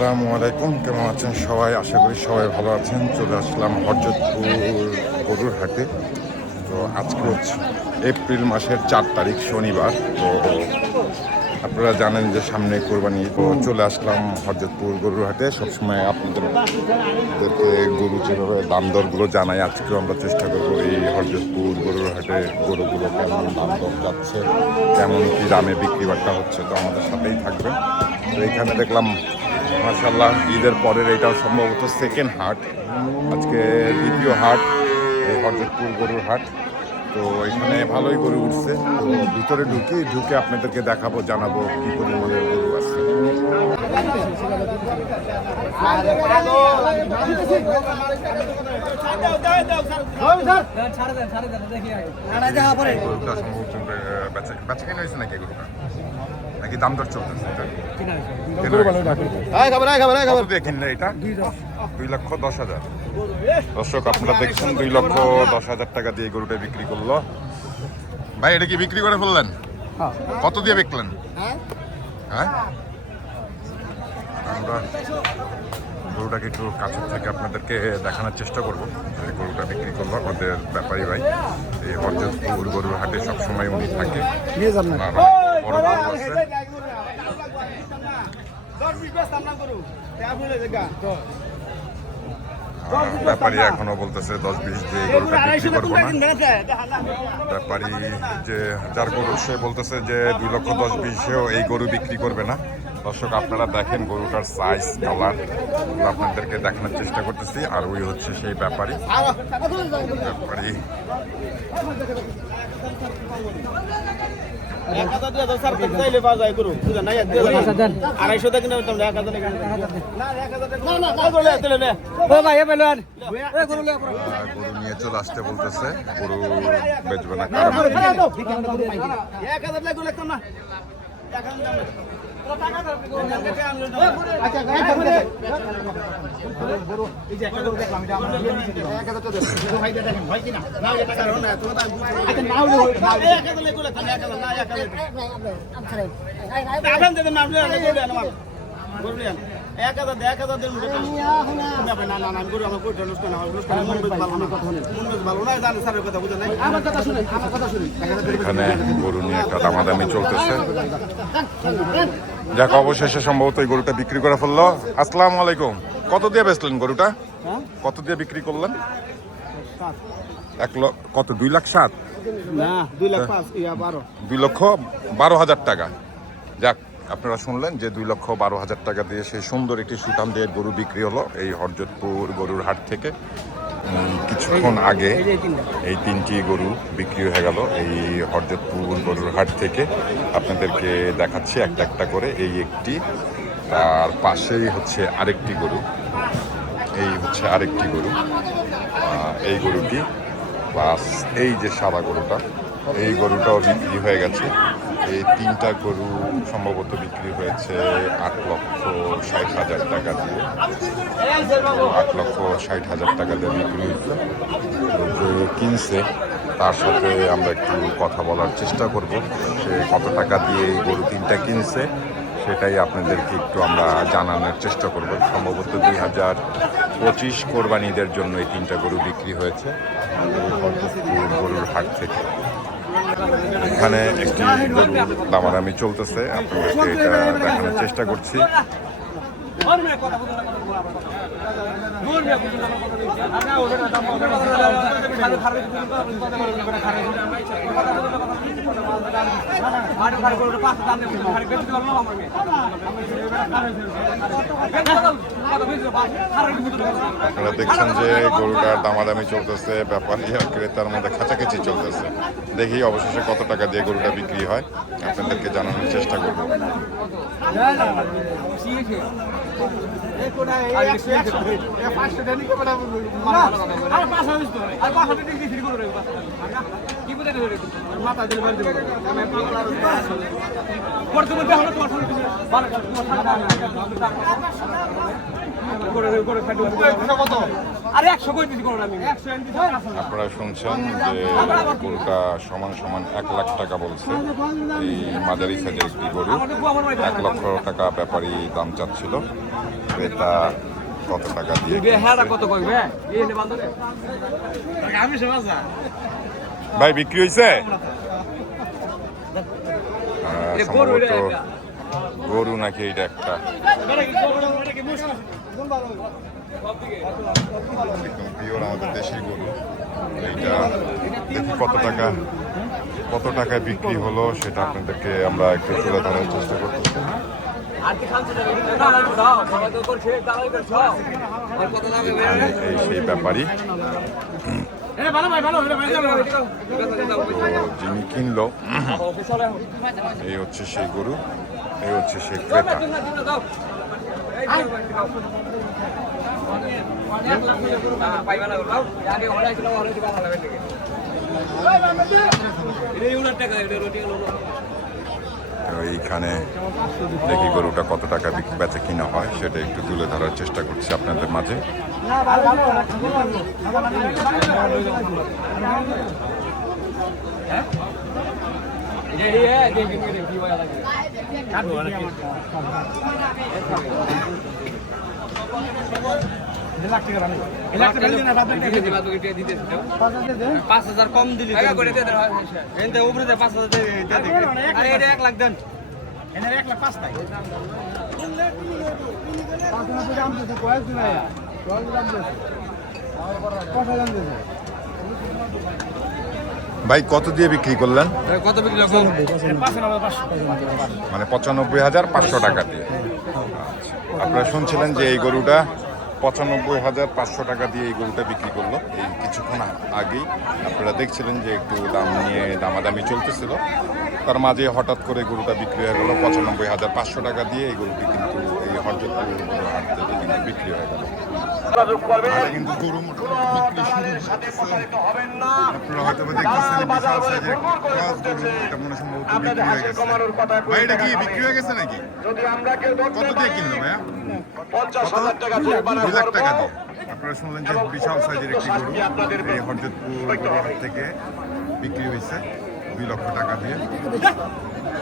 আসসালামু আলাইকুম, কেমন আছেন সবাই? আশা করি সবাই ভালো আছেন। চলে আসলাম হরজতপুর গরুর হাটে। তো আজকে হচ্ছে এপ্রিল মাসের 4 তারিখ শনিবার। তো আপনারা জানেন যে সামনে কোরবানি। তো চলে আসলাম হরজতপুর গরুর হাটে। সবসময় আপনাদেরকে গরু যেভাবে দাম দরগুলো জানাই, আজকেও আমরা চেষ্টা করবো এই হরজতপুর গরুর হাটে গরুগুলো কেমন দাম দর যাচ্ছে, কেমন কী দামে বিক্রি বাট্টা হচ্ছে। তো আমাদের সাথেই থাকবেন। তো এইখানে দেখলাম মাশাআল্লাহ ঈদের পরের এটাও সম্ভবত সেকেন্ড হাট, আজকে দ্বিতীয় হাট এই হরজতপুর গরুর হাট। তো এখানে ভালোই গরু উঠছে। তো ভিতরে ঢুকে আপনাদেরকে দেখাবো, জানাবো কি পরিমাণের গরু আছে। বেচাকেনা হয়েছে নাকি গরুটা, নাকি দাম দর চলতেছে? এটা 2,10,000। দর্শক আপনারা দেখছেন 2,10,000 টাকা দিয়ে গরুটা বিক্রি করলো। ভাই এটা কি বিক্রি করে ফেললেন? কত দিয়ে বিকলেন? হ্যাঁ, আমরা গরুটাকে একটু কাছের থেকে আপনাদেরকে দেখানোর চেষ্টা করবো যে গরুটা বিক্রি করলো আমাদের ব্যাপারী ভাই। এই হরজতপুর গরুর হাটে সবসময় উনি থাকে। ব্যাপারী এখনো বলতেছে 10-20 দিয়ে গরুটা বিক্রি করবো না। ব্যাপারী যে যার গরু সে বলতেছে যে 2,10,20 এই গরু বিক্রি করবে না। দর্শক আপনারা দেখেন গরুটার সাইজ, কালার আপনাদেরকে দেখানোর চেষ্টা করতেছি। আর ওই হচ্ছে সেই ব্যাপারী। গরু নিয়ে চলে আসতে বলতেছে, গরু বেচবে না। এখানে গরু নিয়ে একটা দামাদামি চলতেছে। যাক, অবশেষে সম্ভবত এই গরুটা বিক্রি করে ফেললো। আসসালামু আলাইকুম, কত দিয়ে বেচলেন গরুটা? কত দিয়ে বিক্রি করলেন? 2,07,000? না, 2,12,000 টাকা। যাক, আপনারা শুনলেন যে 2,12,000 টাকা দিয়ে সেই সুন্দর একটি সুঠাম দিয়ে গরু বিক্রি হলো এই হরজতপুর গরুর হাট থেকে। কিছুক্ষণ আগে এই 3টি গরু বিক্রি হয়ে গেল এই হরজতপুর গরুর হাট থেকে। আপনাদেরকে দেখাচ্ছি একটা একটা করে। এই একটি, তার পাশেই হচ্ছে আরেকটি গরু, এই হচ্ছে আরেকটি গরু, এই গরুটি, প্লাস এই যে সাদা গরুটা, এই গরুটাও বিক্রি হয়ে গেছে। এই 3টা গরু সম্ভবত বিক্রি হয়েছে 8,60,000 টাকা দিয়ে। 8,60,000 টাকা দিয়ে বিক্রি হয়েছে। যে কিনছে তার সাথে আমরা একটু কথা বলার চেষ্টা করব, সে কত টাকা দিয়ে এই গরু 3টা কিনছে সেটাই আপনাদেরকে একটু আমরা জানানোর চেষ্টা করব। সম্ভবত 2025 কোরবানিদের জন্য এই 3টা গরু বিক্রি হয়েছে গরুর হাট থেকে। এখানে একটি গরু দামাদামি চলতেছে, আপনাদেরকে এটা দেখানোর চেষ্টা করছি। আপনারা দেখছেন যে গরুটার দামাদামি চলতেছে, ব্যাপারী আর ক্রেতার মধ্যে খাঁচাখাচি চলতেছে। দেখি অবশেষে কত টাকা দিয়ে গরুটা বিক্রি হয়, আপনাদেরকে জানানোর চেষ্টা করব। আপনারা শুনছেন যে গরুটা সমান সমান 1 লাখ টাকা বলছে। এই মাঝারি সাইজের একটি গরু 1 লক্ষ টাকা ব্যাপারী দাম চাচ্ছিল। ক্রেতা কত টাকা দিয়ে ভাই বিক্রি হয়েছে? সম্ভবত গরু নাকি এইটা একটা পিওর আমাদের দেশি গরু। এইটা দেখি কত টাকায় বিক্রি হলো সেটা আপনাদেরকে আমরা একটু তুলে ধরার চেষ্টা করতেছি। এই সেই ব্যাপারী যিনি কিনলো, এই হচ্ছে সেই গরু, এই হচ্ছে সেই ক্রেতা। এইখানে দেখি গরুটা কত টাকা বেচে কিনা হয় সেটা একটু তুলে ধরার চেষ্টা করছি আপনাদের মাঝে। কম দিলি 1 লাখ দেন। ভাই কত দিয়ে বিক্রি করলেন? কত বিক্রি মানে 95,500 টাকা দিয়ে। আপনারা শুনছিলেন যে এই গরুটা 95,500 টাকা দিয়ে এই গরুটা বিক্রি করলো এই কিছুক্ষণ আগেই। আপনারা দেখছিলেন যে একটু দাম নিয়ে দামাদামি চলতেছিল, তার মাঝে হঠাৎ করে গরুটা বিক্রি হয়ে গেল 95,500 টাকা দিয়ে। এই গরুটি কিন্তু এই হরজতপুর হাট থেকে কিন্তু বিক্রি হয়ে গেল। কিন্তু গরু মোটামুটি আপনারা হয়তো দেখতেছেন বিশাল সাইজের ক্রস গরু, এটা মনে সম্ভবত বিক্রি হয়ে গেছে। ভাই এটা কি বিক্রি হয়ে গেছে নাকি? কত দিয়ে কিনলো ভাইয়া? 2 লাখ টাকা দিয়ে। আপনারা শুনলেন যে বিশাল সাইজের একটি গরু এই হরজতপুর হাট থেকে বিক্রি হয়েছে 2 লক্ষ টাকা দিয়ে।